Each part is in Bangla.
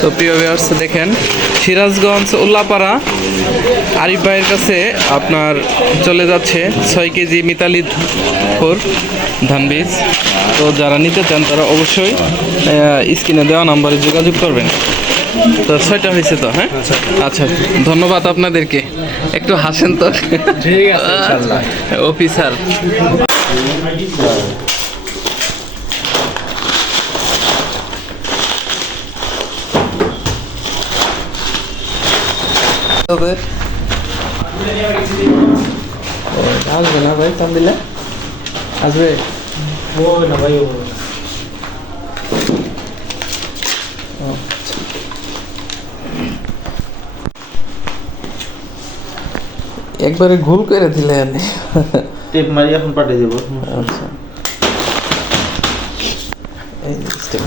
তো প্রিয় ভিউয়ার্স দেখেন সিরাজগঞ্জ উল্লাপাড়া আরিফ ভাইয়ের কাছে আপনার চলে যাচ্ছে 6 কেজি মিতালি ফোর ধান বীজ। তো যারা নিতে চান তারা অবশ্যই স্ক্রিনে দেওয়া নাম্বারে যোগাযোগ করবেন। তো 6টা হয়েছে তো, হ্যাঁ আচ্ছা, ধন্যবাদ আপনাদেরকে। একটু হাসেন তো, ঠিক আছে ইনশাআল্লাহ অফিসার। আসবে না ভাই, চান দিলে আসবে। ও না ভাই, ও একবারে ঘুল করে দিলেন। টেপ মারি এখন পাঠিয়ে দেবো। আচ্ছা, এই স্টেপ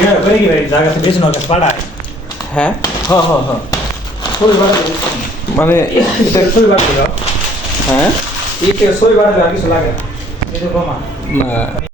ये करेगी भाई, जागा से बेचना होगा पड़ा है। হ্যাঁ हाँ हाँ हाँ, सोई बात মানে है, सोई बात है। হ্যাঁ ये सोई बात है, आगे से लगा ये तो मामा না